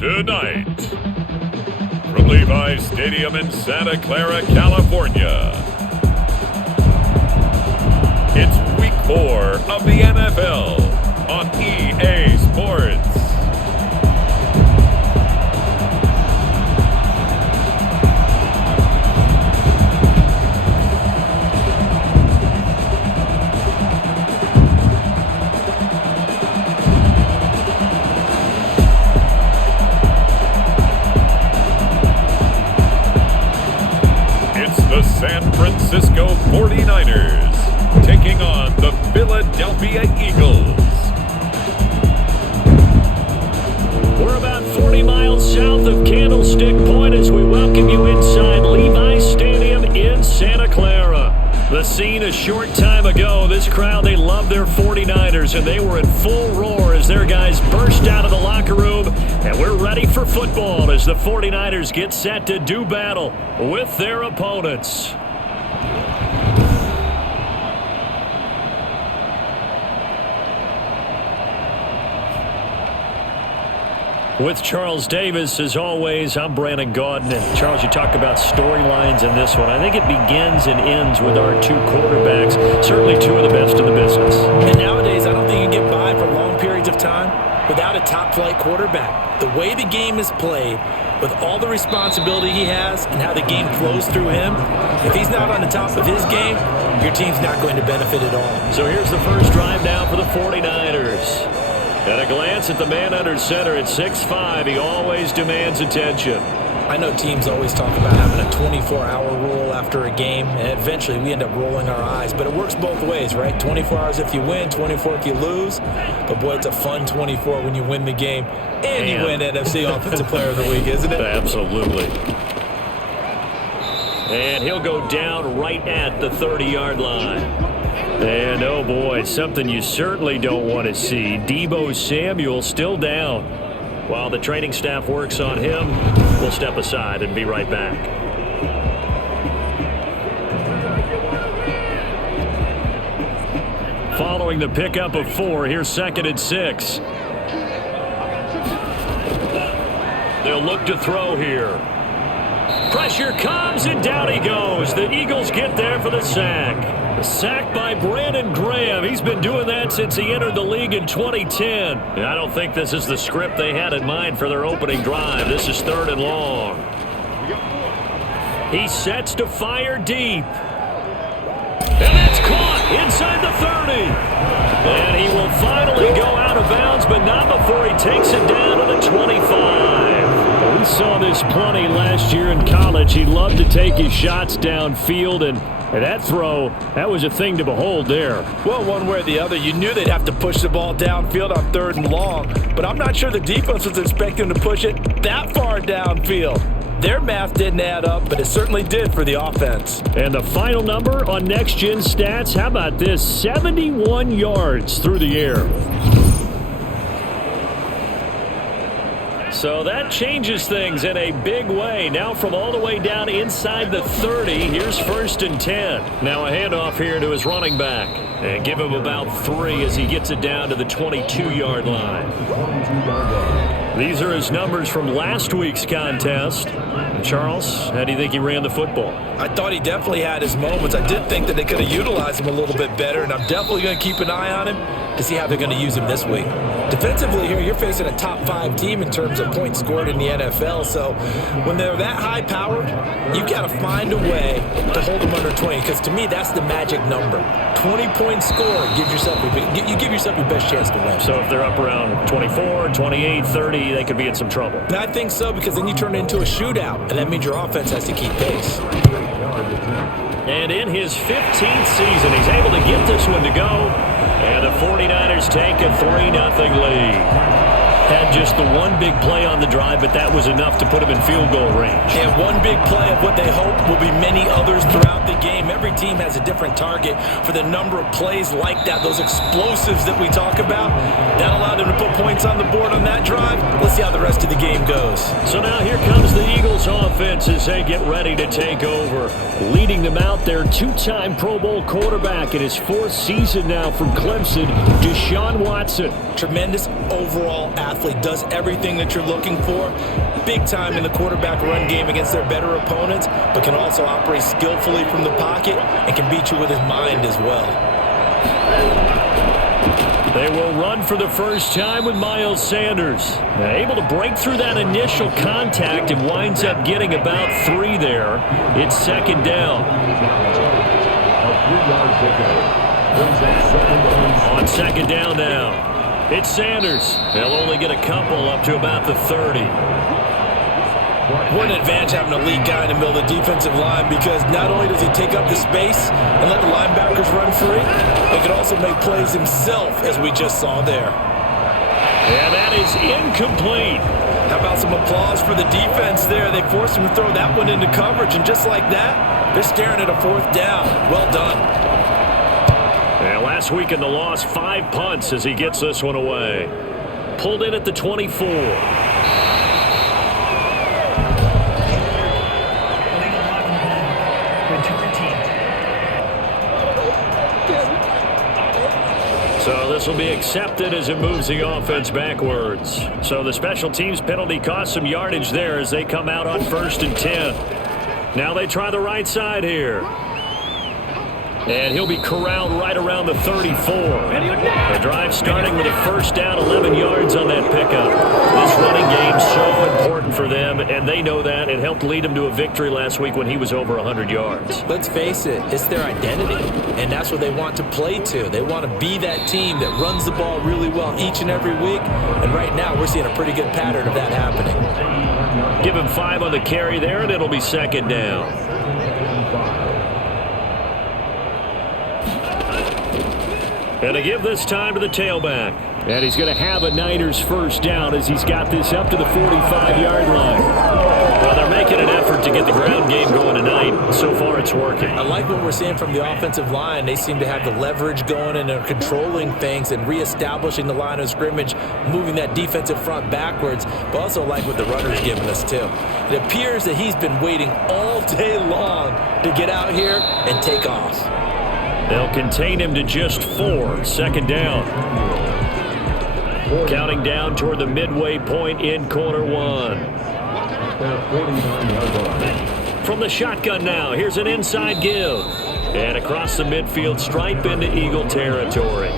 Tonight, from Levi's Stadium in Santa Clara, California, it's Week 4 of the NFL on EA Sports. The San Francisco 49ers taking on the Philadelphia Eagles. We're about 40 miles south of Candlestick Point as we welcome you inside Levi's Stadium in Santa Clara. The scene a short time ago, this crowd, they love their 49ers, and they were in full roar as their guys burst out of the locker room, and we're ready for football as the 49ers get set to do battle with their opponents. With Charles Davis, as always, I'm Brandon Gaudin. And Charles, you talk about storylines in this one. I think it begins and ends with our two quarterbacks, certainly two of the best in the business. And nowadays, I don't think you can get by for long periods of time without a top-flight quarterback. The way the game is played, with all the responsibility he has and how the game flows through him, if he's not on the top of his game, your team's not going to benefit at all. So here's the first drive now for the 49ers. At a glance at the man under center at 6'5", he always demands attention. I know teams always talk about having a 24-hour rule after a game, and eventually we end up rolling our eyes. But it works both ways, right? 24 hours if you win, 24 if you lose. But, boy, it's a fun 24 when you win the game and you win NFC Offensive Player of the Week, isn't it? Absolutely. And he'll go down right at the 30-yard line. And, oh, boy, something you certainly don't want to see. Deebo Samuel still down. While the training staff works on him, we'll step aside and be right back. Following the pickup of 4, here's 2nd and 6. They'll look to throw here. Pressure comes, and down he goes. The Eagles get there for the sack. A sack by Brandon Graham. He's been doing that since he entered the league in 2010. And I don't think this is the script they had in mind for their opening drive. This is 3rd and long. He sets to fire deep. And that's caught inside the 30. And he will finally go out of bounds, but not before he takes it down to the 25. We saw this plenty last year in college. He loved to take his shots downfield, and that throw, that was a thing to behold there. Well, one way or the other, you knew they'd have to push the ball downfield on 3rd and long, but I'm not sure the defense was expecting them to push it that far downfield. Their math didn't add up, but it certainly did for the offense. And the final number on Next Gen Stats, how about this? 71 yards through the air. So that changes things in a big way. Now from all the way down inside the 30, here's 1st and 10. Now a handoff here to his running back. And give him about 3 as he gets it down to the 22-yard line. These are his numbers from last week's contest. And Charles, how do you think he ran the football? I thought he definitely had his moments. I did think that they could have utilized him a little bit better, and I'm definitely going to keep an eye on him to see how they're going to use him this week. Defensively here, you're facing a top 5 team in terms of points scored in the NFL, so when they're that high-powered, you've got to find a way to hold them under 20, because to me, that's the magic number. 20 points scored, you give yourself your best chance to win. So if they're up around 24, 28, 30, they could be in some trouble. And I think so, because then you turn it into a shootout, and that means your offense has to keep pace. And in his 15th season, he's able to get this one to go. And the 49ers take a 3-0 lead. Had just the one big play on the drive, but that was enough to put him in field goal range. And one big play of what they hope will be many others throughout the game. Every team has a different target for the number of plays like that, those explosives that we talk about. That allowed them to put points on the board on that drive. Let's see how the rest of the game goes. So now here comes the Eagles offense as they get ready to take over. Leading them out, their 2-time Pro Bowl quarterback in his 4th season now from Clemson, Deshaun Watson. Tremendous overall athlete. definitely does everything that you're looking for. Big time in the quarterback run game against their better opponents, but can also operate skillfully from the pocket and can beat you with his mind as well. They will run for the first time with Miles Sanders. Now, able to break through that initial contact and winds up getting about 3 there. It's second down. On second down now, it's Sanders. They'll only get a couple up to about the 30. What an advantage having an elite guy in the middle of the defensive line, because not only does he take up the space and let the linebackers run free, he can also make plays himself, as we just saw there. And that is incomplete. How about some applause for the defense there? They forced him to throw that one into coverage, and just like that, they're staring at a 4th down. Well done. And last week in the loss, 5 punts as he gets this one away. Pulled in at the 24. So this will be accepted as it moves the offense backwards. So the special teams penalty cost some yardage there as they come out on 1st and 10. Now they try the right side here. And he'll be corralled right around the 34. The drive starting with a 1st down, 11 yards on that pickup. This running game so important for them, and they know that. It helped lead them to a victory last week when he was over 100 yards. Let's face it, it's their identity, and that's what they want to play to. They want to be that team that runs the ball really well each and every week, and right now we're seeing a pretty good pattern of that happening. Give him 5 on the carry there, and it'll be second down. And to give this time to the tailback. And he's going to have a Niners 1st down as he's got this up to the 45-yard line. Well, they're making an effort to get the ground game going tonight. So far, it's working. I like what we're seeing from the offensive line. They seem to have the leverage going, and they're controlling things and reestablishing the line of scrimmage, moving that defensive front backwards, but also like what the runner's giving us, too. It appears that he's been waiting all day long to get out here and take off. They'll contain him to just 4. Second down. Counting down toward the midway point in quarter 1. From the shotgun now, here's an inside give. And across the midfield stripe into Eagle territory.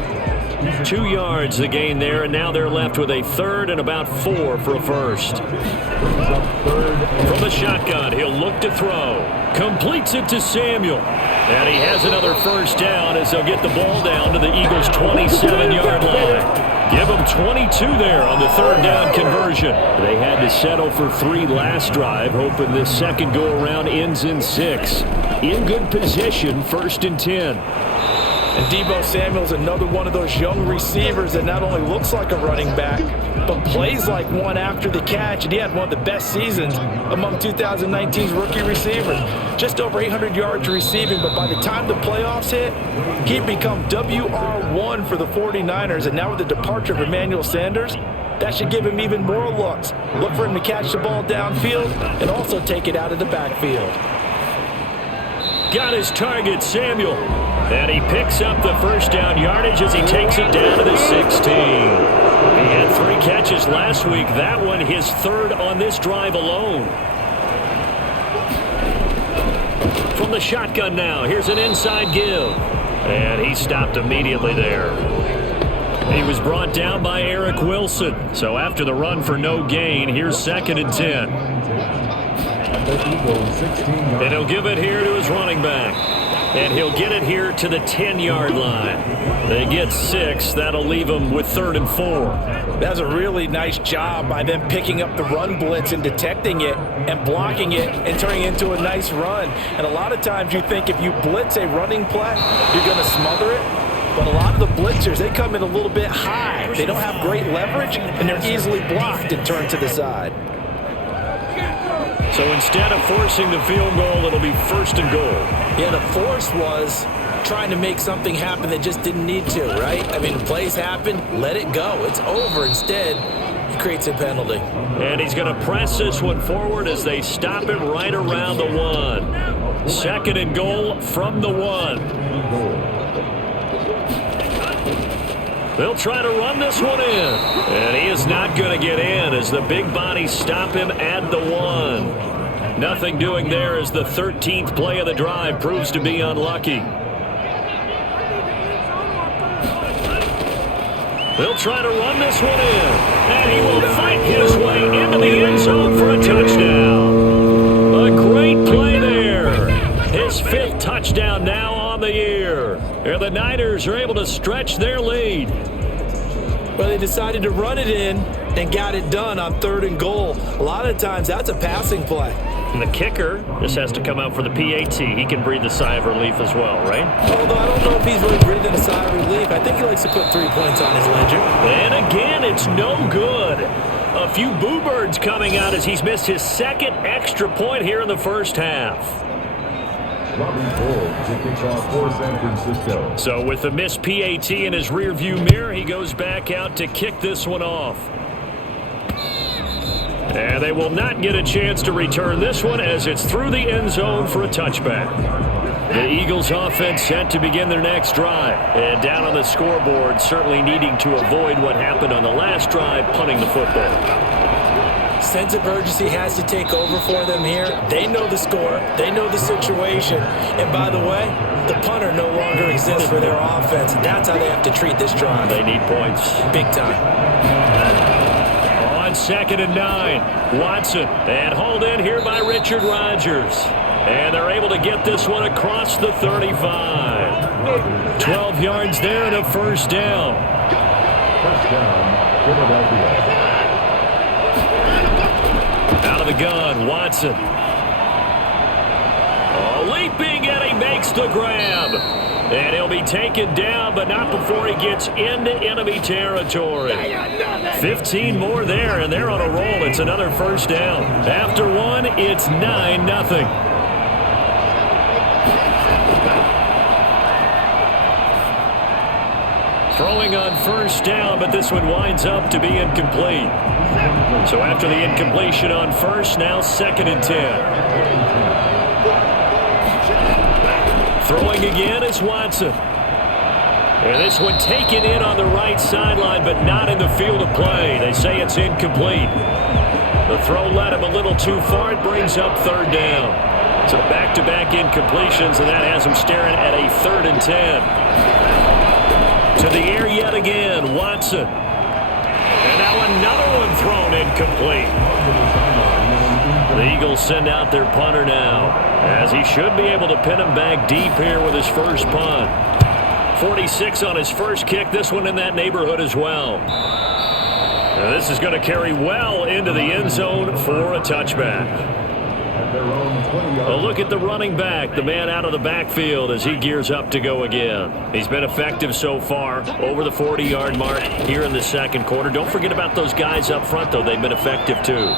2 yards the gain there, and now they're left with a 3rd and about 4 for a 1st. From the shotgun, he'll look to throw. Completes it to Samuel. And he has another 1st down as they'll get the ball down to the Eagles' 27-yard line. Give them 22 there on the 3rd down conversion. They had to settle for 3 last drive, hoping this second go-around ends in 6. In good position, 1st and 10. And Deebo Samuel's another one of those young receivers that not only looks like a running back, but plays like one after the catch. And he had one of the best seasons among 2019's rookie receivers. Just over 800 yards receiving, but by the time the playoffs hit, he'd become WR1 for the 49ers. And now with the departure of Emmanuel Sanders, that should give him even more looks. Look for him to catch the ball downfield and also take it out of the backfield. Got his target, Samuel. And he picks up the 1st down yardage as he takes it down to the 16. He had 3 catches last week. That one his 3rd on this drive alone. From the shotgun now, here's an inside give. And he stopped immediately there. He was brought down by Eric Wilson. So after the run for no gain, here's 2nd and 10. And he'll give it here to his running back. And he'll get it here to the 10-yard line. They get 6. That'll leave them with 3rd and 4. That's a really nice job by them picking up the run blitz and detecting it and blocking it and turning it into a nice run. And a lot of times you think if you blitz a running play, you're going to smother it. But a lot of the blitzers, they come in a little bit high. They don't have great leverage, and they're easily blocked and turned to the side. So instead of forcing the field goal, it'll be 1st and goal. Yeah, the force was trying to make something happen that just didn't need to, right? I mean, plays happen, let it go. It's over. Instead, he creates a penalty. And he's going to press this one forward as they stop it right around the 1. 2nd and goal from the 1. They'll try to run this one in. And he is not going to get in as the big bodies stop him at the 1. Nothing doing there as the 13th play of the drive proves to be unlucky. They'll try to run this one in. And he will fight his way into the end zone for a touchdown. A great play there. His 5th touchdown now on the year. And the Niners are able to stretch their lead. Well, they decided to run it in and got it done on 3rd and goal. A lot of times that's a passing play. And the kicker, this has to come out for the PAT. He can breathe a sigh of relief as well, right? Although I don't know if he's really breathing a sigh of relief. I think he likes to put 3 points on his ledger. And again, it's no good. A few boo birds coming out as he's missed his 2nd extra point here in the first half. So with the missed PAT in his rearview mirror, he goes back out to kick this one off. And they will not get a chance to return this one as it's through the end zone for a touchback. The Eagles offense set to begin their next drive. And down on the scoreboard, certainly needing to avoid what happened on the last drive, punting the football. Sense of urgency has to take over for them here. They know the score. They know the situation. And by the way, the punter no longer exists for their offense. That's how they have to treat this drive. They need points. Big time. On 2nd and 9, Watson. And hauled in here by Richard Rodgers. And they're able to get this one across the 35. 12 yards there and a first down. First down, Philadelphia. Out of the gun, Watson. Oh, leaping, and he makes the grab. And he'll be taken down, but not before he gets into enemy territory. 15 more there, and they're on a roll. It's another first down. After one, it's 9-0. Throwing on first down, but this one winds up to be incomplete. So after the incompletion on first, now 2nd and 10. Throwing again is Watson. And this one taken in on the right sideline, but not in the field of play. They say it's incomplete. The throw led him a little too far. It brings up 3rd down. So back-to-back incompletions, and that has him staring at a 3rd and 10. To the air yet again, Watson. And now another one thrown incomplete. The Eagles send out their punter now, as he should be able to pin him back deep here with his first punt. 46 on his first kick, this one in that neighborhood as well. Now this is going to carry well into the end zone for a touchback. A look at the running back, the man out of the backfield as he gears up to go again. He's been effective so far, over the 40-yard mark here in the 2nd quarter. Don't forget about those guys up front, though. They've been effective, too.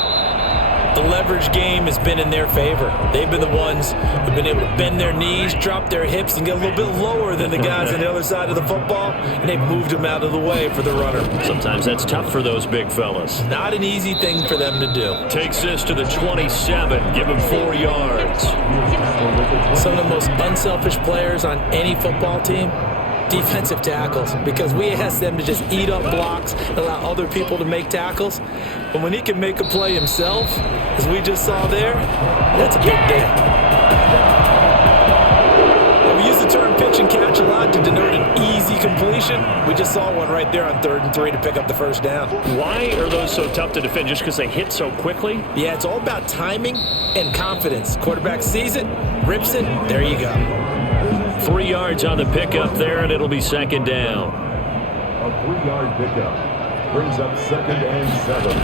The leverage game has been in their favor. They've been the ones who've been able to bend their knees, drop their hips, and get a little bit lower than the guys on the other side of the football, and they've moved them out of the way for the runner. Sometimes that's tough for those big fellas. Not an easy thing for them to do. Takes this to the 27, give him 4 yards. Some of the most unselfish players on any football team, defensive tackles, because we ask them to just eat up blocks and allow other people to make tackles. But when he can make a play himself, as we just saw there, that's a big day. Well, we use the term pitch and catch a lot to denote an easy completion. We just saw one right there on 3rd and 3 to pick up the first down. Why are those so tough to defend? Just because they hit so quickly? Yeah, it's all about timing and confidence. Quarterback sees it, rips it, there you go. 3 yards on the pickup there, and it'll be 2nd down. A 3-yard pickup brings up 2nd and 7.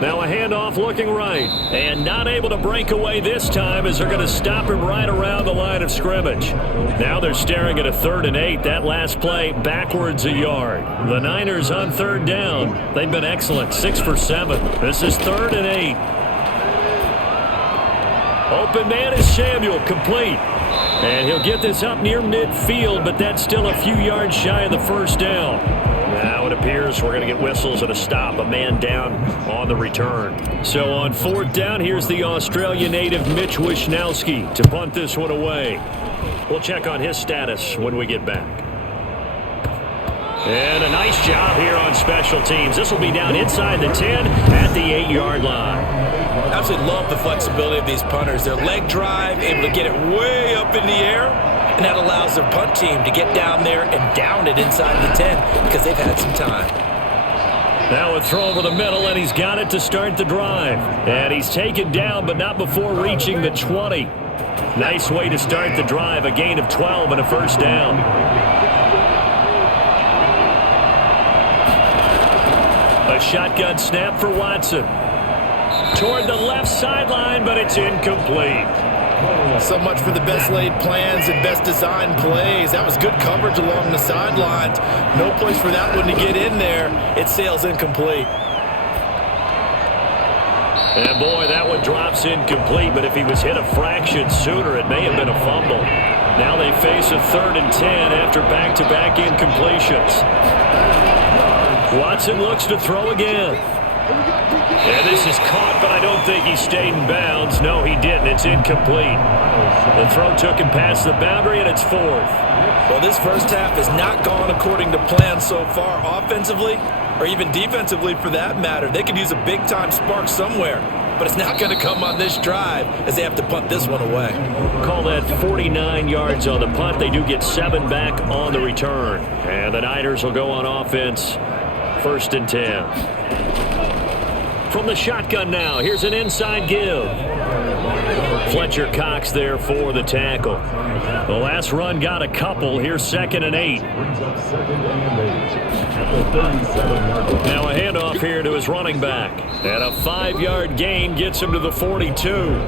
Now a handoff looking right, and not able to break away this time as they're going to stop him right around the line of scrimmage. Now they're staring at a 3rd and 8. That last play backwards a yard. The Niners on 3rd down. They've been excellent, 6 for 7. This is 3rd and 8. Open man is Samuel, complete. And he'll get this up near midfield, but that's still a few yards shy of the first down. Now it appears we're going to get whistles and a stop, a man down on the return. So on 4th down, here's the Australia native Mitch Wishnowski to punt this one away. We'll check on his status when we get back. And a nice job here on special teams. This will be down inside the 10 at the 8-yard line. Absolutely love the flexibility of these punters. Their leg drive, able to get it way up in the air, and that allows their punt team to get down there and down it inside the 10 because they've had some time. Now a throw over the middle, and he's got it to start the drive. And he's taken down, but not before reaching the 20. Nice way to start the drive, a gain of 12 and a first down. A shotgun snap for Watson. Toward the left sideline, but it's incomplete. So much for the best laid plans and best designed plays. That was good coverage along the sidelines. No place for that one to get in there. It sails incomplete. And boy, that one drops incomplete, but if he was hit a fraction sooner, it may have been a fumble. Now they face a 3rd and 10 after back-to-back incompletions. Watson looks to throw again. And this is caught, but I don't think he stayed in bounds. No, he didn't. It's incomplete. The throw took him past the boundary, and it's 4th. Well, this first half has not gone according to plan so far offensively, or even defensively for that matter. They could use a big-time spark somewhere, but it's not going to come on this drive as they have to punt this one away. Call that 49 yards on the punt. They do get 7 back on the return. And the Niners will go on offense. 1st and 10. From the shotgun now, here's an inside give. Fletcher Cox there for the tackle. The last run got a couple. Here's 2nd and 8. Now a handoff here to his running back. And a 5-yard gain gets him to the 42.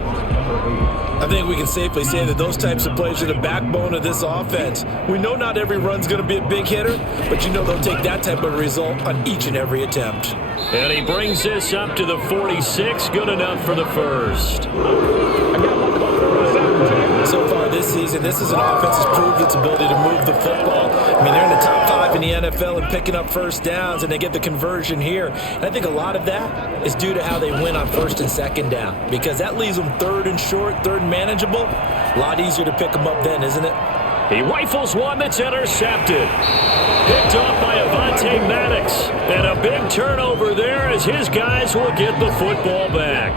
I think we can safely say that those types of plays are the backbone of this offense. We know not every run's going to be a big hitter, but you know they'll take that type of result on each and every attempt. And he brings this up to the 46. Good enough for the first. So far this season, this is an offense that's proved its ability to move the football. I mean, they're in the top 5 in the NFL and picking up first downs, and they get the conversion here. And I think a lot of that is due to how they win on 1st and 2nd down, because that leaves them 3rd and short, 3rd and manageable. A lot easier to pick them up then, isn't it? He rifles one that's intercepted. Picked off by Avonte Maddox. And a big turnover there as his guys will get the football back.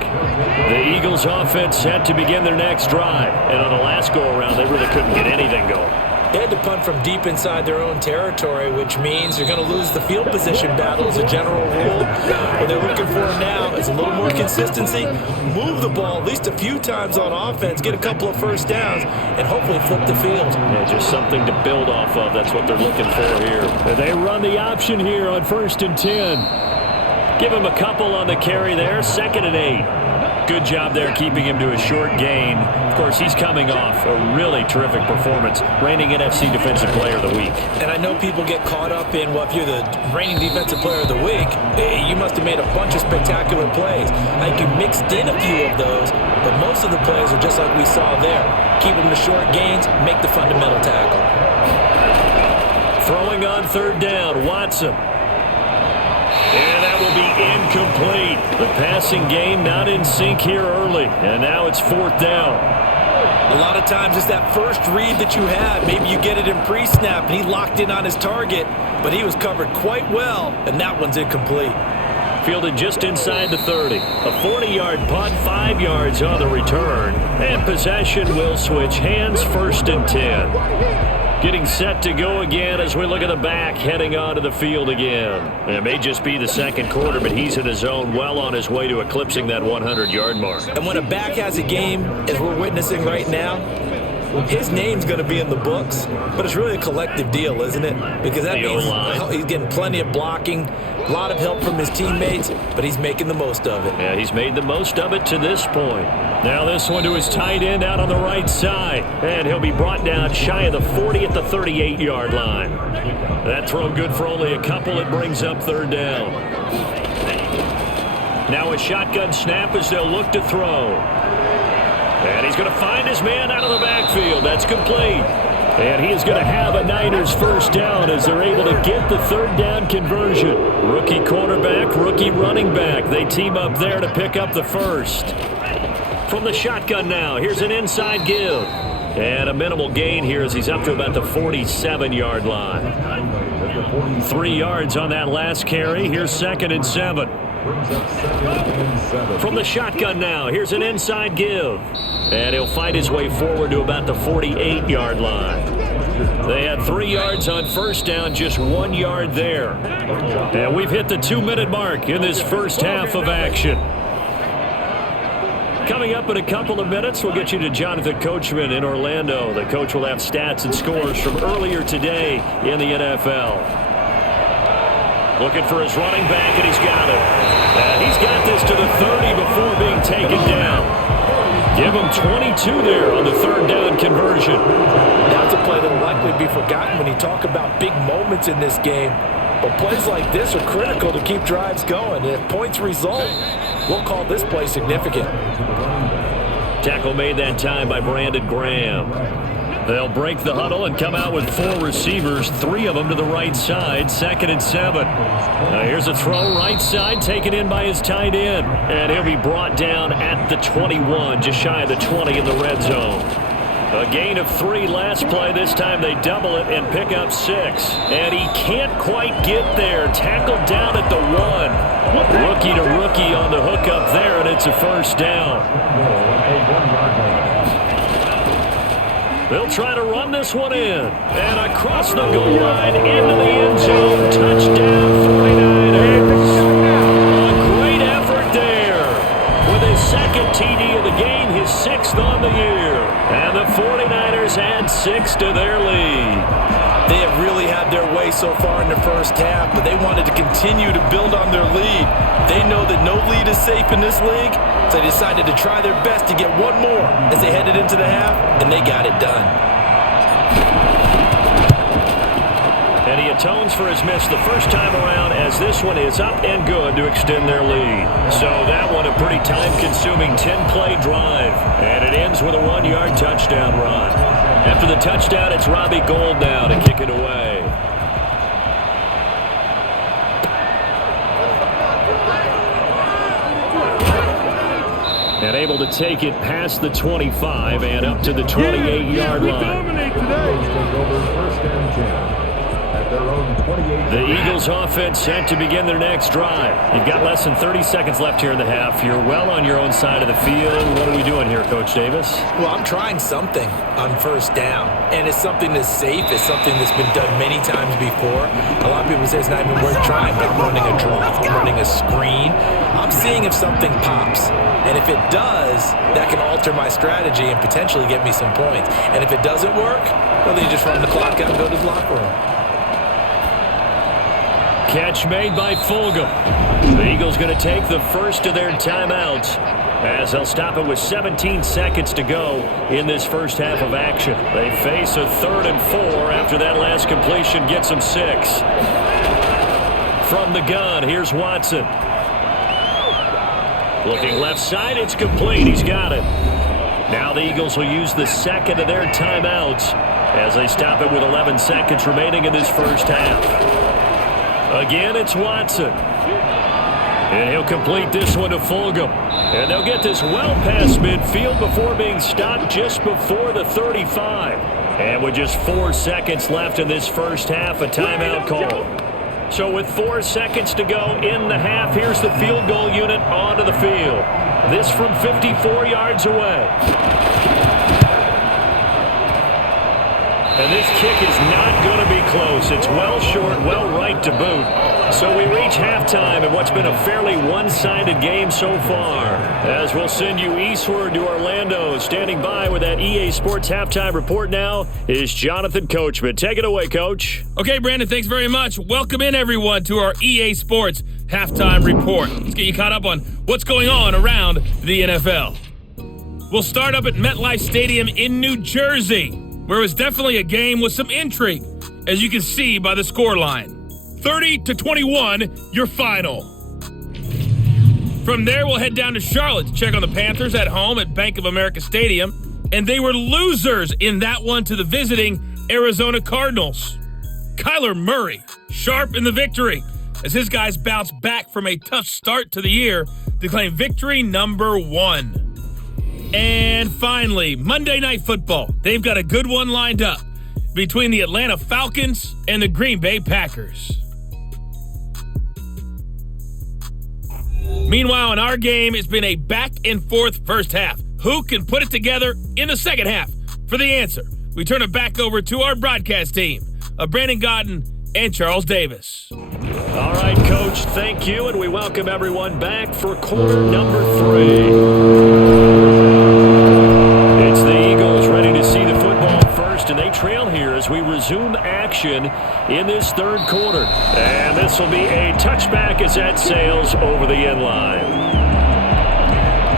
The Eagles offense set to begin their next drive. And on the last go-around, they really couldn't get anything going. They had to punt from deep inside their own territory, which means you're going to lose the field position battle as a general rule. What they're looking for now is a little more consistency, move the ball at least a few times on offense, get a couple of first downs, and hopefully flip the field. Yeah, just something to build off of. That's what they're looking for here. They run the option here on 1st and 10. Give him a couple on the carry there, 2nd and 8. Good job there keeping him to a short gain. Of course, he's coming off a really terrific performance, reigning NFC Defensive Player of the Week. And I know people get caught up in, well, if you're the reigning Defensive Player of the Week, you must have made a bunch of spectacular plays. I think you mixed in a few of those, but most of the plays are just like we saw there. Keep them to short gains, make the fundamental tackle. Throwing on 3rd down, Watson. And that will be incomplete. The passing game not in sync here early. And now it's 4th down. A lot of times it's that first read that you have. Maybe you get it in pre-snap and he locked in on his target, but he was covered quite well, and that one's incomplete. Fielded just inside the 30. A 40-yard punt, 5 yards on the return. And possession will switch hands, 1st and 10. Getting set to go again as we look at the back heading onto the field again. It may just be the 2nd quarter, but he's in his zone well on his way to eclipsing that 100-yard mark. And when a back has a game, as we're witnessing right now, his name's going to be in the books, but it's really a collective deal, isn't it? Because that means he's getting plenty of blocking, a lot of help from his teammates, but he's making the most of it. Yeah, he's made the most of it to this point. Now this one to his tight end out on the right side, and he'll be brought down shy of the 40 at the 38-yard line. That throw good for only a couple. It brings up 3rd down. Now a shotgun snap as they'll look to throw. And he's going to find his man out of the backfield. That's complete. And he is going to have a Niners first down as they're able to get the 3rd down conversion. Rookie quarterback, rookie running back. They team up there to pick up the first. From the shotgun now, here's an inside give. And a minimal gain here as he's up to about the 47-yard line. 3 yards on that last carry. Here's 2nd and 7. From the shotgun now, here's an inside give. And he'll fight his way forward to about the 48-yard line. They had 3 yards on first down, just 1 yard there. And we've hit the 2-minute mark in this first half of action. Coming up in a couple of minutes, we'll get you to Jonathan Coachman in Orlando. The coach will have stats and scores from earlier today in the NFL. Looking for his running back, and he's got it. And he's got this to the 30 before being taken down. Give him 22 there on the 3rd down conversion. That's a play that will likely be forgotten when you talk about big moments in this game. But plays like this are critical to keep drives going. If points result, we'll call this play significant. Tackle made that time by Brandon Graham. They'll break the huddle and come out with 4 receivers, 3 of them to the right side, 2nd and 7. Here's a throw right side, taken in by his tight end. And he'll be brought down at the 21, just shy of the 20 in the red zone. A gain of 3 last play. This time they double it and pick up 6. And he can't quite get there. Tackled down at the 1. Rookie to rookie on the hookup there, and it's a first down. They'll try to run this one in. And across the goal line into the end zone. Touchdown 49ers. A great effort there. With his 2nd TD of the game, his 6th on the year. And the 49ers add 6 to their lead. They have really had their way so far in the first half, but they wanted to continue to build on their lead. They know that no lead is safe in this league, so they decided to try their best to get one more as they headed into the half, and they got it done. And he atones for his miss the first time around, as this one is up and good to extend their lead. So that one a pretty time-consuming 10-play drive. And it ends with a 1-yard touchdown run. After the touchdown, it's Robbie Gould now to kick it away. And able to take it past the 25 and up to the 28-yard line. The Eagles offense set to begin their next drive. You've got less than 30 seconds left here in the half. You're well on your own side of the field. What are we doing here, Coach Davis? Well, I'm trying something on first down, and it's something that's safe. It's something that's been done many times before. A lot of people say it's not even worth trying, but I'm running a draw, I'm running a screen. I'm seeing if something pops, and if it does, that can alter my strategy and potentially get me some points. And if it doesn't work, well, then you just run the clock out and go to the locker room. Catch made by Fulgham. The Eagles going to take the first of their timeouts as they'll stop it with 17 seconds to go in this first half of action. They face a 3rd and 4 after that last completion gets them 6. From the gun, here's Watson. Looking left side, it's complete. He's got it. Now the Eagles will use the 2nd of their timeouts as they stop it with 11 seconds remaining in this first half. Again, it's Watson. And he'll complete this one to Fulgham. And they'll get this well past midfield before being stopped just before the 35. And with just 4 seconds left in this first half, a timeout call. So with 4 seconds to go in the half, here's the field goal unit onto the field. This from 54 yards away. And this kick is not going to be close. It's well short, well right to boot. So we reach halftime in what's been a fairly one-sided game so far. As we'll send you eastward to Orlando. Standing by with that EA Sports halftime report now is Jonathan Coachman. Take it away, Coach. Okay, Brandon, thanks very much. Welcome in, everyone, to our EA Sports halftime report. Let's get you caught up on what's going on around the NFL. We'll start up at MetLife Stadium in New Jersey, where it was definitely a game with some intrigue, as you can see by the scoreline. 30-21, your final. From there, we'll head down to Charlotte to check on the Panthers at home at Bank of America Stadium, and they were losers in that one to the visiting Arizona Cardinals. Kyler Murray, sharp in the victory, as his guys bounced back from a tough start to the year to claim victory number 1. And finally, Monday Night Football. They've got a good one lined up between the Atlanta Falcons and the Green Bay Packers. Meanwhile, in our game, it's been a back-and-forth first half. Who can put it together in the second half? For the answer, we turn it back over to our broadcast team of Brandon Godden and Charles Davis. All right, Coach, thank you, and we welcome everyone back for quarter number 3. It's the Eagles ready to see the football first, and they trail here as we resume action in this third quarter. And this will be a touchback as that sails over the end line.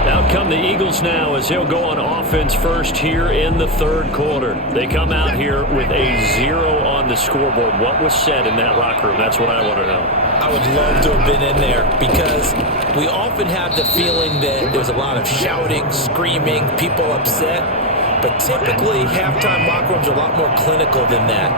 Out come the Eagles now as they'll go on offense first here in the third quarter. They come out here with a 0 on the scoreboard. What was said in that locker room? That's what I want to know. I would love to have been in there because we often have the feeling that there's a lot of shouting, screaming, people upset. But typically, halftime locker rooms are a lot more clinical than that.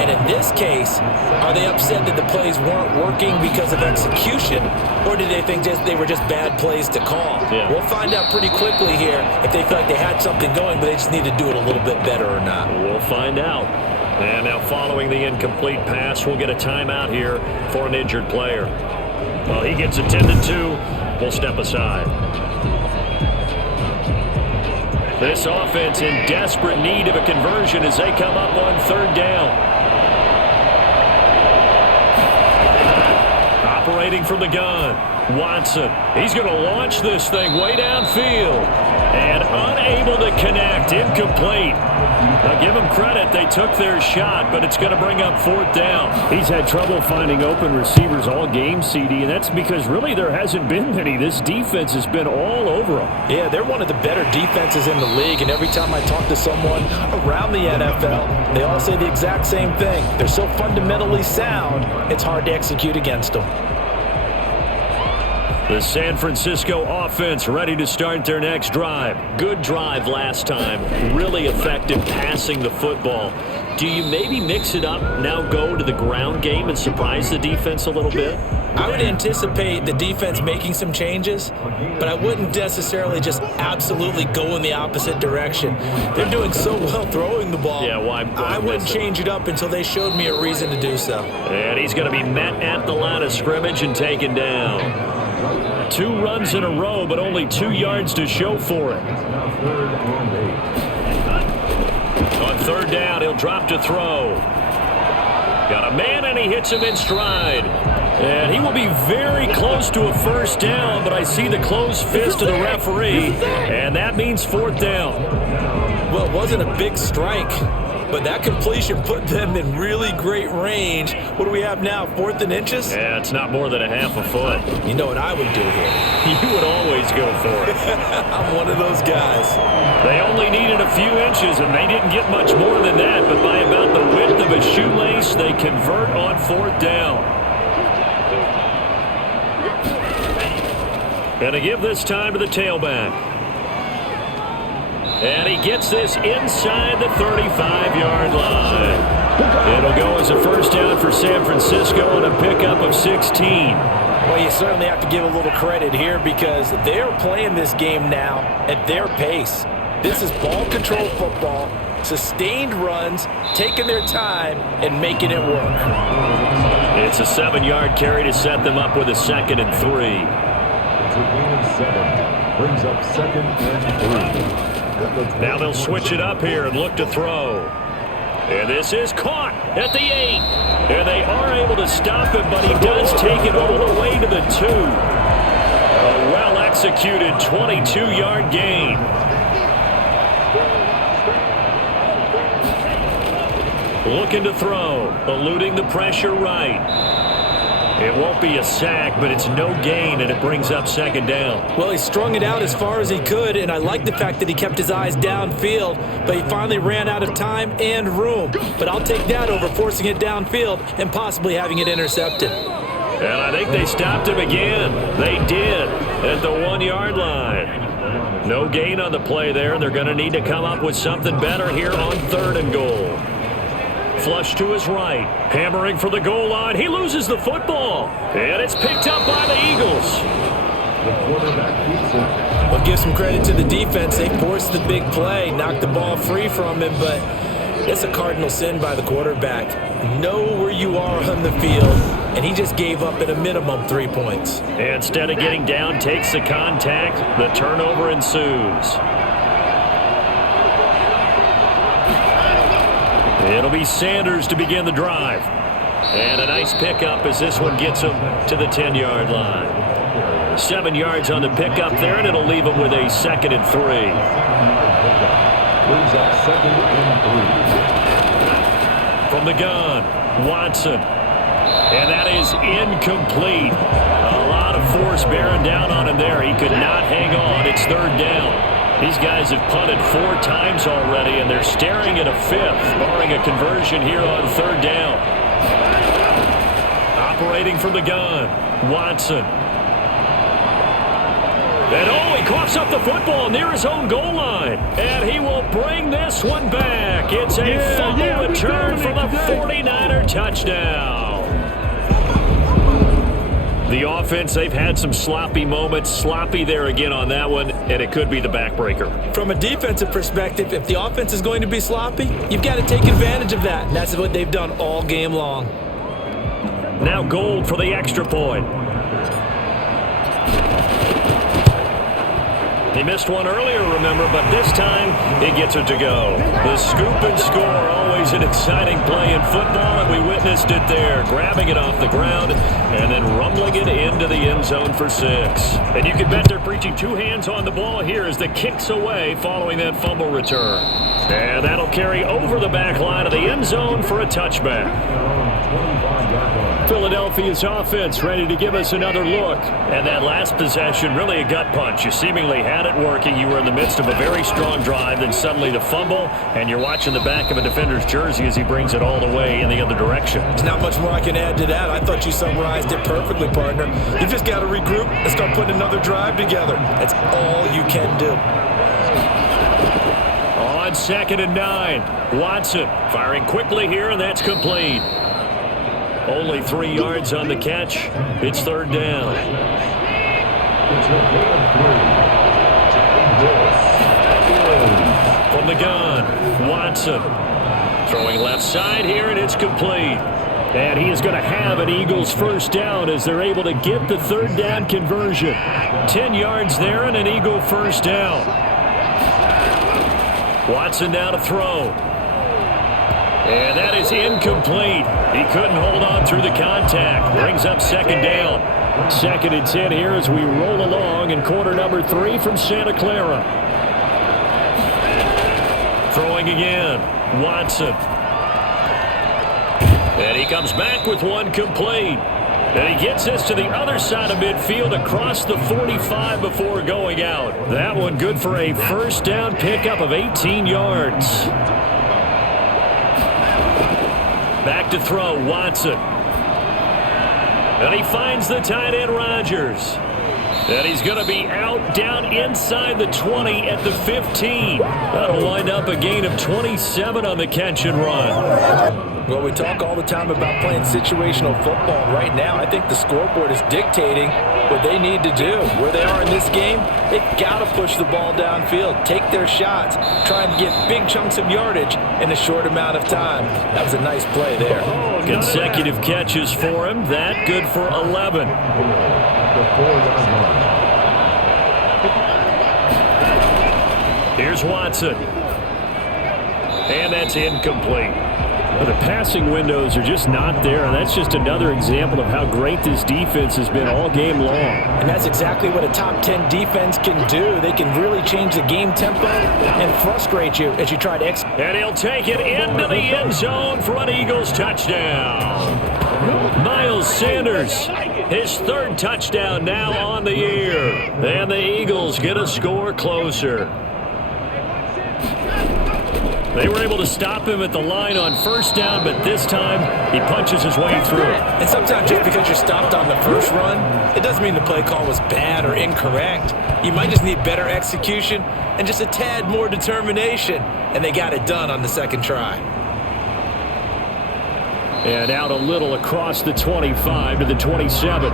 And in this case, are they upset that the plays weren't working because of execution, or did they think they were just bad plays to call? Yeah. We'll find out pretty quickly here if they feel like they had something going, but they just need to do it a little bit better or not. We'll find out. And now following the incomplete pass, we'll get a timeout here for an injured player. Well, he gets attended to. We'll step aside. This offense in desperate need of a conversion as they come up on third down. Operating from the gun, Watson. He's going to launch this thing way downfield. And unable to connect, incomplete. Now give them credit, they took their shot, but it's going to bring up fourth down. He's had trouble finding open receivers all game, CD, and that's because really there hasn't been many. This defense has been all over them. Yeah, they're one of the better defenses in the league, and every time I talk to someone around the NFL, they all say the exact same thing. They're so fundamentally sound, it's hard to execute against them. The San Francisco offense ready to start their next drive. Good drive last time. Really effective passing the football. Do you maybe mix it up, now go to the ground game and surprise the defense a little bit? I would anticipate the defense making some changes, but I wouldn't necessarily just absolutely go in the opposite direction. They're doing so well throwing the ball. Yeah, why I wouldn't change it up until they showed me a reason to do so. And he's going to be met at the line of scrimmage and taken down. 2 runs in a row, but only 2 yards to show for it. On third down, he'll drop to throw. Got a man, and he hits him in stride. And he will be very close to a first down, but I see the closed fist of the referee, and that means fourth down. Well, it wasn't a big strike, but that completion put them in really great range. What do we have now, 4th and inches? Yeah, it's not more than a half a foot. You know what I would do here? You would always go for it. I'm one of those guys. They only needed a few inches, and they didn't get much more than that, but by about the width of a shoelace, they convert on fourth down. And to give this time to the tailback. And he gets this inside the 35-yard line. It'll go as a first down for San Francisco and a pickup of 16. Well, you certainly have to give a little credit here because they're playing this game now at their pace. This is ball control football, sustained runs, taking their time, and making it work. It's a 7-yard carry to set them up with a 2nd and 3. It's a gain of 7. Brings up 2nd and 3. Now they'll switch it up here and look to throw. And this is caught at the 8. And they are able to stop him, but he does take it all the way to the 2. A well-executed 22-yard gain. Looking to throw, eluding the pressure right. It won't be a sack, but it's no gain, and it brings up 2nd down. Well, he strung it out as far as he could, and I like the fact that he kept his eyes downfield, but he finally ran out of time and room. But I'll take that over forcing it downfield and possibly having it intercepted. And I think they stopped him again. They did at the 1-yard line. No gain on the play there, and they're going to need to come up with something better here on 3rd and goal. Flush to his right, hammering for the goal line. He loses the football, and it's picked up by the Eagles. The quarterback keeps it. Well, give some credit to the defense. They forced the big play, knocked the ball free from him, but It's a cardinal sin by the quarterback. Know where you are on the field, and he just gave up at a minimum 3 points. Instead of getting down, takes the contact. The turnover ensues. It'll be Sanders to begin the drive. And a nice pickup as this one gets him to the 10-yard line. 7 yards on the pickup there, and it'll leave him with a 2nd and 3. Brings up 2nd and 3. From the gun, Watson. And that is incomplete. A lot of force bearing down on him there. He could not hang on. It's 3rd down. These guys have punted 4 times already, and they're staring at a 5th, barring a conversion here on 3rd down. Operating from the gun, Watson. And he coughs up the football near his own goal line. And he will bring this one back. It's a fumble return from a 49er touchdown. The offense, they've had some sloppy moments. Sloppy there again on that one, and it could be the backbreaker. From a defensive perspective, if the offense is going to be sloppy, you've got to take advantage of that. And that's what they've done all game long. Now Gold for the extra point. He missed one earlier, remember, but this time he gets it to go. The scoop and score, always an exciting play in football, and we witnessed it there, grabbing it off the ground and then rumbling it into the end zone for 6. And you can bet they're preaching 2 hands on the ball here as the kick's away following that fumble return. And that'll carry over the back line of the end zone for a touchback. Philadelphia's offense ready to give us another look. And that last possession, really a gut punch. You seemingly had it working. You were in the midst of a very strong drive, then suddenly the fumble, and you're watching the back of a defender's jersey as he brings it all the way in the other direction. There's not much more I can add to that. I thought you summarized it perfectly, partner. You've just got to regroup and start putting another drive together. That's all you can do. On 2nd and 9, Watson firing quickly here, and that's complete. Only 3 yards on the catch. It's 3rd down. From the gun, Watson. Throwing left side here, and it's complete. And he is going to have an Eagles first down as they're able to get the 3rd down conversion. 10 yards there and an Eagle first down. Watson now to throw. And that is incomplete. He couldn't hold on through the contact. Brings up 2nd down. 2nd and 10 here as we roll along in quarter number 3 from Santa Clara. Throwing again, Watson. And he comes back with one complete. And he gets us to the other side of midfield across the 45 before going out. That one good for a first down pickup of 18 yards. Back to throw, Watson. And he finds the tight end, Rodgers. And he's going to be out down inside the 20 at the 15. That'll wind up a gain of 27 on the catch and run. Well, we talk all the time about playing situational football. Right now, I think the scoreboard is dictating what they need to do. Where they are in this game, they've got to push the ball downfield, take their shots, try and get big chunks of yardage in a short amount of time. That was a nice play there. Consecutive catches for him. That good for 11. Here's Watson. And that's incomplete. Well, the passing windows are just not there, and that's just another example of how great this defense has been all game long. And that's exactly what a top 10 defense can do. They can really change the game tempo and frustrate you as you try to execute. And he'll take it into the end zone for an Eagles touchdown. Miles Sanders, his 3rd touchdown now on the year. And the Eagles get a score closer. They were able to stop him at the line on first down, but this time he punches his way through. And sometimes just because you're stopped on the first run, it doesn't mean the play call was bad or incorrect. You might just need better execution and just a tad more determination, and they got it done on the 2nd try. And out a little across the 25 to the 27.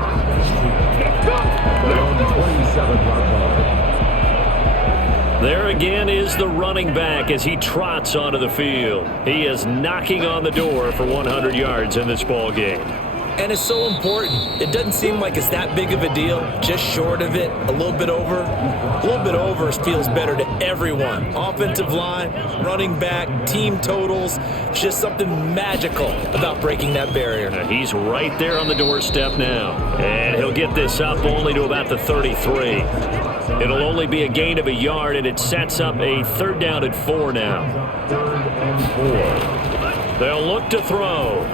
There again is the running back as he trots onto the field. He is knocking on the door for 100 yards in this ball game. And it's so important. It doesn't seem like it's that big of a deal. Just short of it, a little bit over. A little bit over feels better to everyone. Offensive line, running back, team totals. Just something magical about breaking that barrier. He's right there on the doorstep now. And he'll get this up only to about the 33. It'll only be a gain of a yard, and it sets up a 3rd down and 4 now. 3rd and 4. They'll look to throw.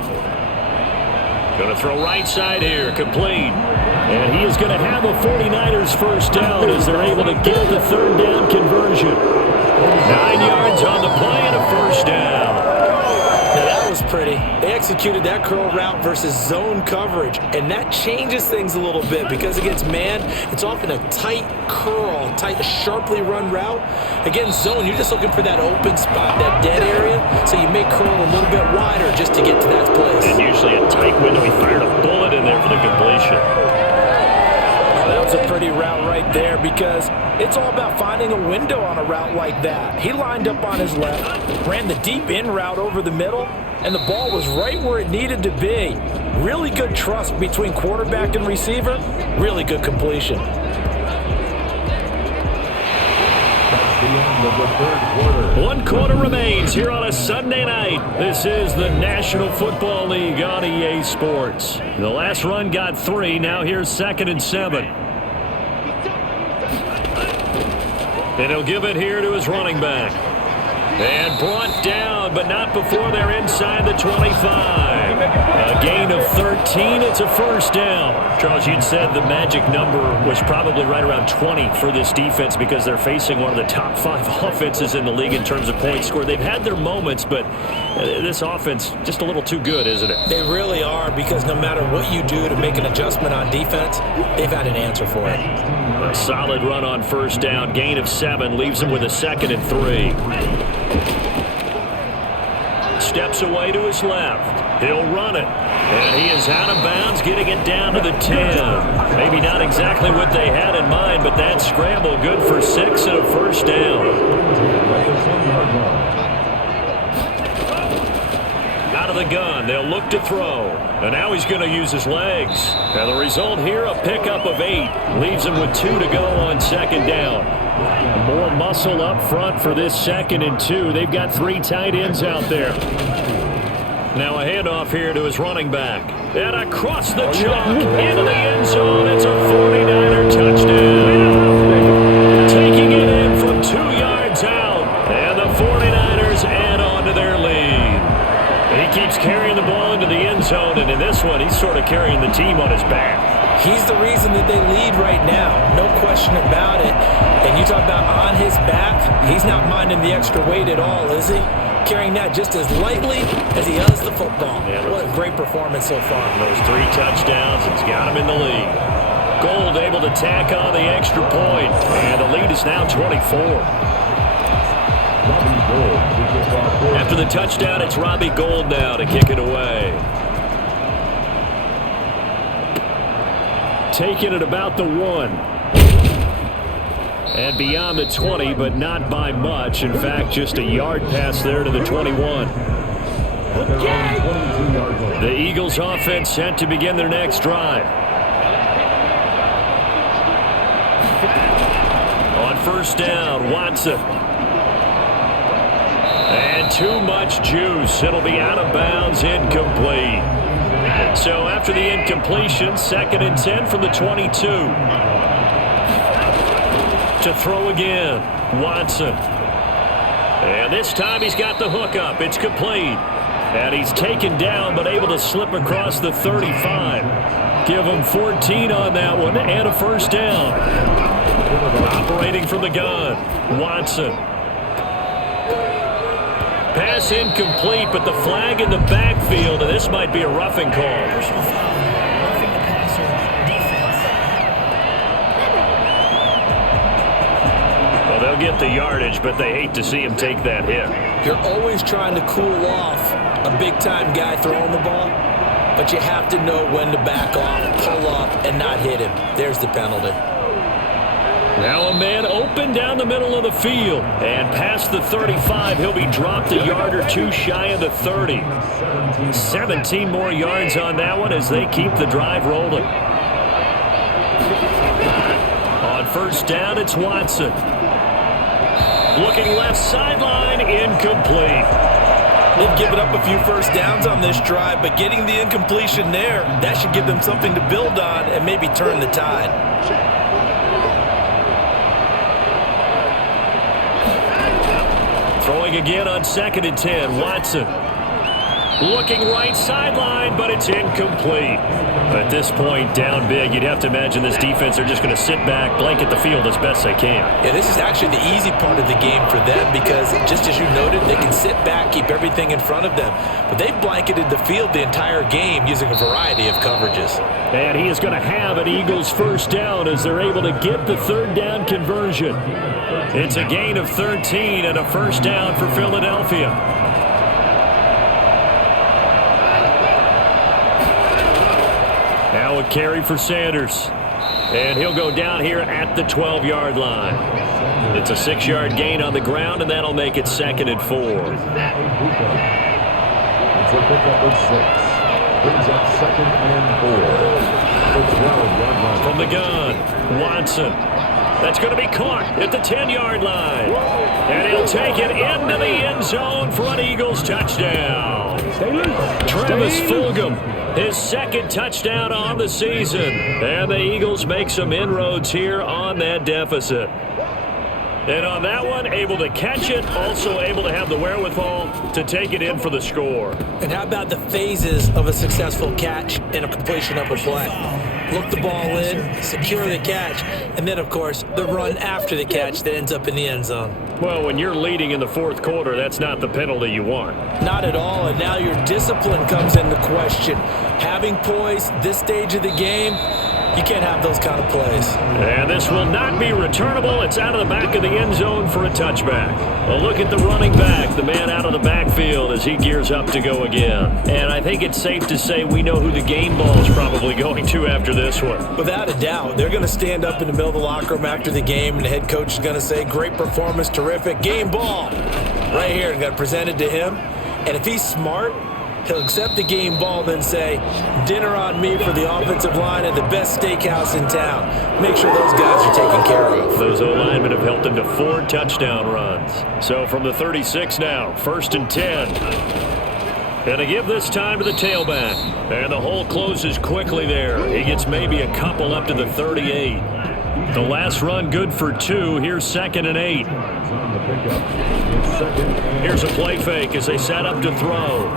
Going to throw right side here, complete. And he is going to have a 49ers first down as they're able to get the 3rd down conversion. 9 yards on the play and a first down. Now that was pretty. They executed that curl route versus zone coverage, and that changes things a little bit because against man, it's often a tight curl, tight, sharply run route. Against zone, you're just looking for that open spot, that dead area, so you may curl a little bit wider just to get to that place. And usually a tight window. He fired a bullet in there for the completion. Oh, that was a pretty route right there because it's all about finding a window on a route like that. He lined up on his left, ran the deep in route over the middle, and the ball was right where it needed to be. Really good trust between quarterback and receiver. Really good completion. That's the end of the 3rd quarter. 1 quarter remains here on a Sunday night. This is the National Football League on EA Sports. The last run got 3. Now here's 2nd and 7. And he'll give it here to his running back. And brought down, but not before they're inside the 25. A gain of 13. It's a first down. Charles, you'd said the magic number was probably right around 20 for this defense because they're facing one of the top 5 offenses in the league in terms of points scored. They've had their moments, but this offense just a little too good, isn't it? They really are because no matter what you do to make an adjustment on defense, they've had an answer for it. A solid run on first down. Gain of 7 leaves him with a 2nd and 3. Steps away to his left. He'll run it. And he is out of bounds, getting it down to the 10. Maybe not exactly what they had in mind, but that scramble good for 6 and a first down. Out of the gun, they'll look to throw. And now he's going to use his legs. And the result here, a pickup of 8. Leaves him with 2 to go on 2nd down. More muscle up front for this 2nd and 2. They've got 3 tight ends out there. Now a handoff here to his running back. And across the chalk into the end zone. It's a 49er touchdown. Taking it in from 2 yards out. And the 49ers add on to their lead. He keeps carrying the ball into the end zone. And in this one, he's sort of carrying the team on his back. He's the reason that they lead right now. No question about it. And you talk about on his back, he's not minding the extra weight at all, is he? Carrying that just as lightly as he does the football. Yeah, what a great performance so far. Those 3 touchdowns, it's got him in the lead. Gold able to tack on the extra point. And the lead is now 24. After the touchdown, it's Robbie Gould now to kick it away. Taking it about the 1. And beyond the 20, but not by much. In fact, just a yard pass there to the 21. The Eagles offense set to begin their next drive. On first down, Watson. And too much juice. It'll be out of bounds, incomplete. So after the incompletion, 2nd and 10 from the 22. To throw again, Watson. And this time he's got the hook up. It's complete. And he's taken down but able to slip across the 35. Give him 14 on that one and a first down. Operating from the gun, Watson. Pass incomplete, but the flag in the backfield, and this might be a roughing call. They'll get the yardage, but they hate to see him take that hit. You're always trying to cool off a big-time guy throwing the ball, but you have to know when to back off, pull up, and not hit him. There's the penalty. Now a man open down the middle of the field. And past the 35, he'll be dropped a yard or two shy of the 30. 17 more yards on that one as they keep the drive rolling. On first down, it's Watson. Looking left sideline, incomplete. They've given up a few first downs on this drive, but getting the incompletion there, that should give them something to build on and maybe turn the tide. Throwing again on 2nd and 10, Watson. Looking right sideline, but it's incomplete. At this point, down big, you'd have to imagine this defense are just going to sit back, blanket the field as best they can. Yeah, this is actually the easy part of the game for them because, just as you noted, they can sit back, keep everything in front of them. But they've blanketed the field the entire game using a variety of coverages. And he is going to have an Eagles first down as they're able to get the third down conversion. It's a gain of 13 and a first down for Philadelphia. Now a carry for Sanders. And he'll go down here at the 12-yard line. It's a 6-yard gain on the ground, and that'll make it 2nd and 4. It's a pickup of 6. Brings up 2nd and 4. The 12-yard line. From the gun, Watson. That's going to be caught at the 10-yard line. And he'll take it into the end zone for an Eagles touchdown. Travis Fulgham, his 2nd touchdown on the season. And the Eagles make some inroads here on that deficit. And on that one, able to catch it, also able to have the wherewithal to take it in for the score. And how about the phases of a successful catch and a completion of a play? Look the ball in, secure the catch, and then, of course, the run after the catch that ends up in the end zone. Well, when you're leading in the 4th quarter, that's not the penalty you want. Not at all, and now your discipline comes into question. Having poise this stage of the game, you can't have those kind of plays. And this will not be returnable. It's out of the back of the end zone for a touchback. A look at the running back, the man out of the backfield as he gears up to go again. And I think it's safe to say we know who the game ball is probably going to after this one. Without a doubt, they're going to stand up in the middle of the locker room after the game, and the head coach is going to say, great performance, terrific, game ball. Right here, and got it presented to him. And if he's smart, he'll accept the game ball, then say, dinner on me for the offensive line at the best steakhouse in town. Make sure those guys are taken care of. Those O-linemen have helped him to 4 touchdown runs. So from the 36 now, 1st and 10. And to give this time to the tailback. And the hole closes quickly there. He gets maybe a couple up to the 38. The last run good for 2. Here's 2nd and 8. Here's a play fake as they set up to throw.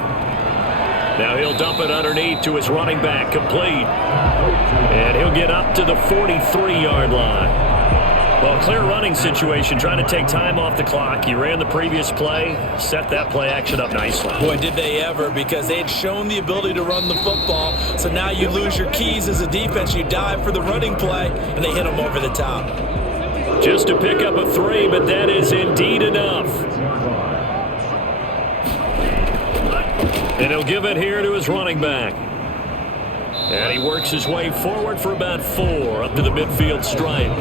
Now he'll dump it underneath to his running back, complete. And he'll get up to the 43-yard line. Well, clear running situation, trying to take time off the clock. He ran the previous play, set that play action up nicely. Boy, did they ever, because they had shown the ability to run the football. So now you lose your keys as a defense. You dive for the running play, and they hit them over the top. Just to pick up a 3, but that is indeed enough. And he'll give it here to his running back. And he works his way forward for about 4 up to the midfield stripe.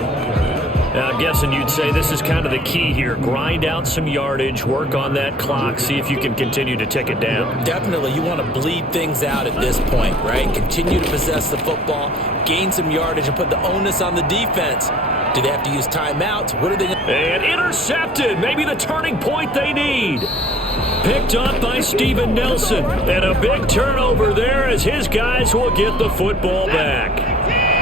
Now, I'm guessing you'd say this is kind of the key here. Grind out some yardage, work on that clock, see if you can continue to tick it down. Definitely. You want to bleed things out at this point, right? Continue to possess the football, gain some yardage, and put the onus on the defense. Do they have to use timeouts? What are they going to... And intercepted. Maybe the turning point they need. Picked up by Steven Nelson. And a big turnover there as his guys will get the football back.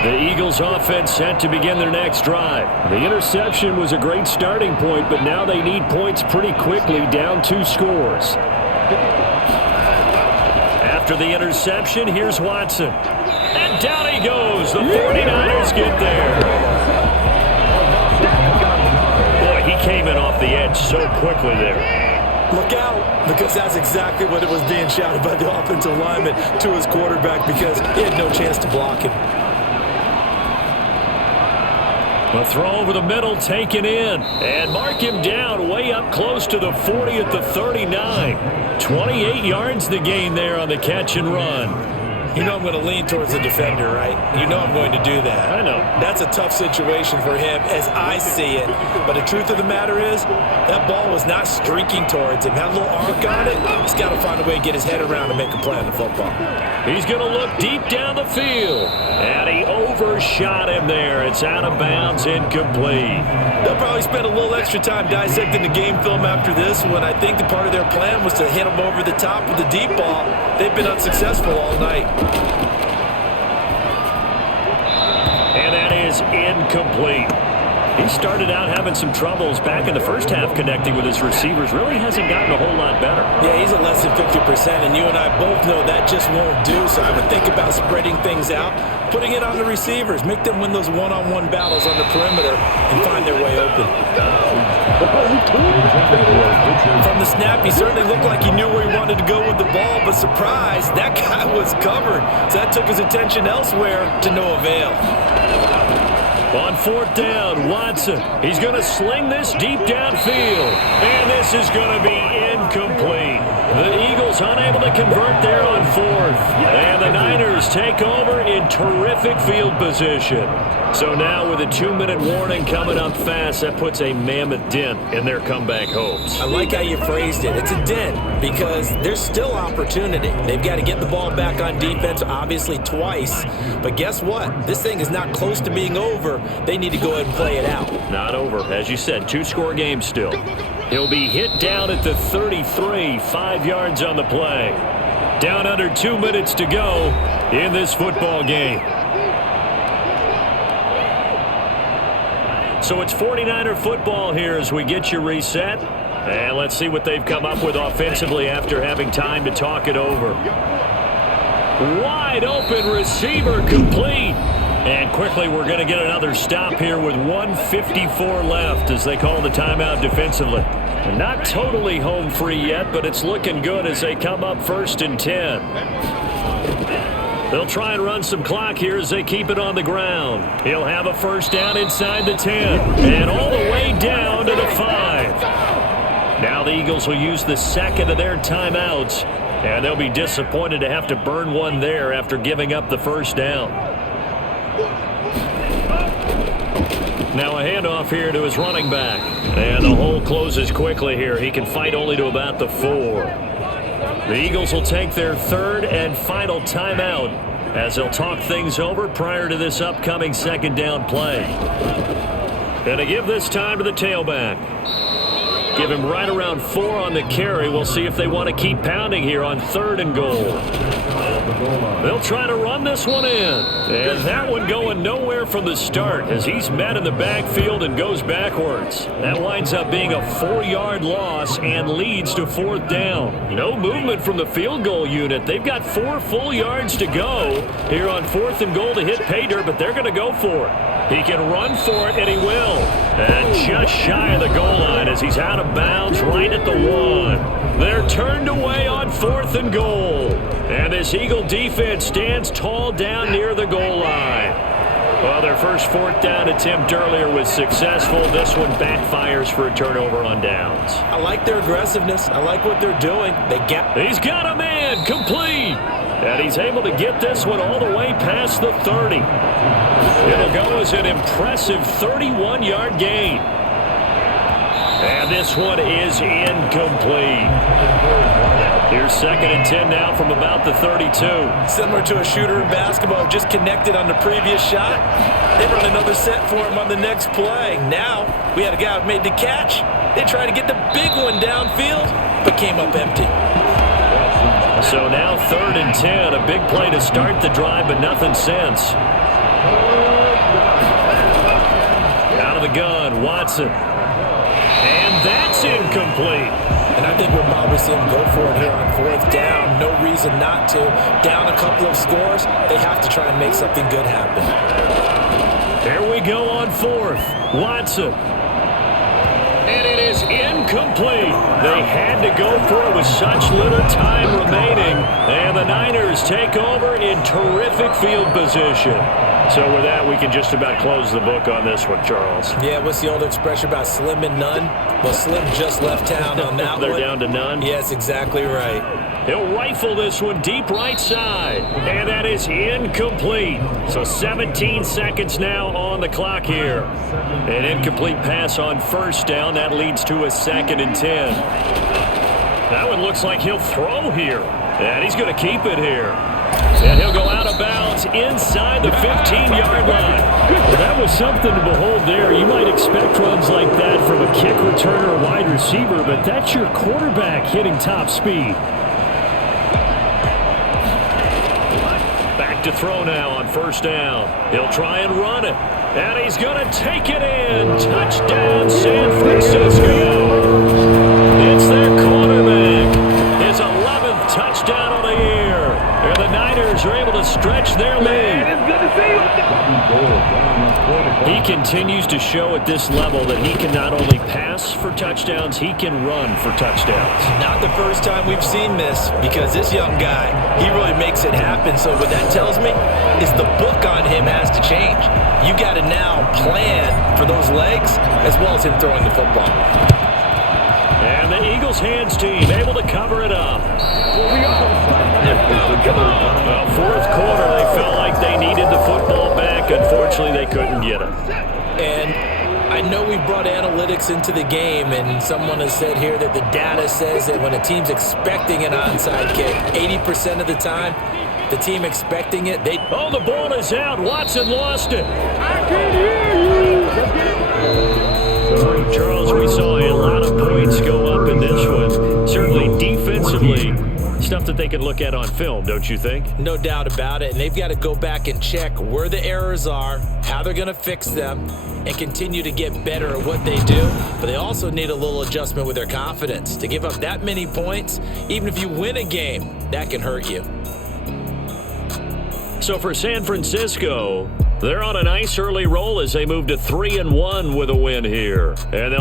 The Eagles offense set to begin their next drive. The interception was a great starting point, but now they need points pretty quickly, down 2 scores. After the interception, here's Watson. And down he goes. The 49ers get there. Boy, he came in off the edge so quickly there. Look out, because that's exactly what it was being shouted by the offensive lineman to his quarterback, because he had no chance to block him. A throw over the middle taken in. And mark him down way up close to the 40 at the 39. 28 yards the gain there on the catch and run. You know I'm going to lean towards the defender, right? You know I'm going to do that. I know. That's a tough situation for him as I see it. But the truth of the matter is, that ball was not streaking towards him. Had a little arc on it. He's got to find a way to get his head around and make a play on the football. He's going to look deep down the field. And he overshot him there. It's out of bounds, incomplete. They'll probably spend a little extra time dissecting the game film after this one. I think the part of their plan was to hit him over the top with the deep ball. They've been unsuccessful all night. And that is incomplete. He started out having some troubles back in the first half connecting with his receivers. Really hasn't gotten a whole lot better. Yeah, he's at less than 50%, and you and I both know that just won't do. So I would think about spreading things out, putting it on the receivers, make them win those one-on-one battles on the perimeter and find their way open. From the snap, he certainly looked like he knew where he wanted to go with the ball, but surprise, that guy was covered. So that took his attention elsewhere to no avail. On fourth down, Watson. He's going to sling this deep downfield. And this is going to be incomplete. The Eagles unable to convert there on fourth. And the Niners take over in terrific field position. So now with a 2-minute warning coming up fast, that puts a mammoth dent in their comeback hopes. I like how you phrased it. It's a dent because there's still opportunity. They've got to get the ball back on defense, obviously twice. But guess what? This thing is not close to being over. They need to go ahead and play it out. Not over. As you said, 2-score game still. He'll be hit down at the 33, 5 yards on the play. Down under 2 minutes to go in this football game. So it's 49er football here as we get you reset. And let's see what they've come up with offensively after having time to talk it over. Wide open receiver complete. And quickly we're going to get another stop here with 1:54 left as they call the timeout defensively. They're not totally home free yet, but it's looking good as they come up 1st and 10. They'll try and run some clock here as they keep it on the ground. He'll have a first down inside the 10 and all the way down to the 5. Now the Eagles will use the second of their timeouts, and they'll be disappointed to have to burn one there after giving up the first down. Now a handoff here to his running back. And the hole closes quickly here. He can fight only to about the 4. The Eagles will take their third and final timeout as they'll talk things over prior to this upcoming second down play. And to give this time to the tailback. Give him right around 4 on the carry. We'll see if they want to keep pounding here on 3rd and goal. They'll try to run this one in. And that one going nowhere from the start as he's met in the backfield and goes backwards. That winds up being a 4-yard loss and leads to 4th down. No movement from the field goal unit. They've got 4 full yards to go here on 4th and goal to hit pay dirt, but they're going to go for it. He can run for it, and he will. And just shy of the goal line as he's out of bounds right at the 1. They're turned away on 4th and goal. And this Eagle defense stands tall down near the goal line. Well, their first 4th down attempt earlier was successful. This one backfires for a turnover on downs. I like their aggressiveness. I like what they're doing. He's got a man complete. And he's able to get this one all the way past the 30. It'll go as an impressive 31-yard gain. And this one is incomplete. Here's 2nd and 10 now from about the 32. Similar to a shooter in basketball, just connected on the previous shot. They run another set for him on the next play. Now, we had a guy who made the catch. They tried to get the big one downfield, but came up empty. So now 3rd and 10, a big play to start the drive, but nothing since. Out of the gun, Watson. And that's incomplete. And I think we'll probably see him go for it here on 4th down. No reason not to. Down a couple of scores, they have to try and make something good happen. Here we go on 4th. Watson. And it is incomplete. They had to go for it with such little time remaining. And the Niners take over in terrific field position. So with that, we can just about close the book on this one, Charles. Yeah, what's the old expression about slim and none? Well, Slim just left town on that one. They're down to none? Yes, exactly right. He'll rifle this one deep right side. And that is incomplete. So 17 seconds now on the clock here. An incomplete pass on first down. That leads to a 2nd and 10. That one looks like he'll throw here. And he's going to keep it here. And he'll go out of bounds inside the 15-yard line. Well, that was something to behold there. You might expect runs like that from a kick returner or wide receiver, but that's your quarterback hitting top speed. Back to throw now on first down. He'll try and run it. And he's going to take it in. Touchdown, San Francisco. It's their quarterback. His 11th touchdown of the year. And the Niners are able to stretch their lead. He continues to show at this level that he can not only pass for touchdowns, he can run for touchdowns. Not the first time we've seen this, because this young guy, he really makes it happen. So what that tells me is the book on him has to change. You got to now plan for those legs as well as him throwing the football. And the Eagles hands team able to cover it up. Well, fourth quarter, they felt like they needed the football back. Unfortunately, they couldn't get it. And I know we brought analytics into the game, and someone has said here that the data says that when a team's expecting an onside kick, 80% of the time, the team expecting it, they... Oh, the ball is out. Watson lost it. Charles, we saw a lot of points go up in this one. Certainly defensively, stuff that they can look at on film, don't you think? No doubt about it. And they've got to go back and check where the errors are, how they're going to fix them, and continue to get better at what they do. But they also need a little adjustment with their confidence. To give up that many points, even if you win a game, that can hurt you. So for San Francisco, they're on a nice early roll as they move to 3-1 with a win here. And they'll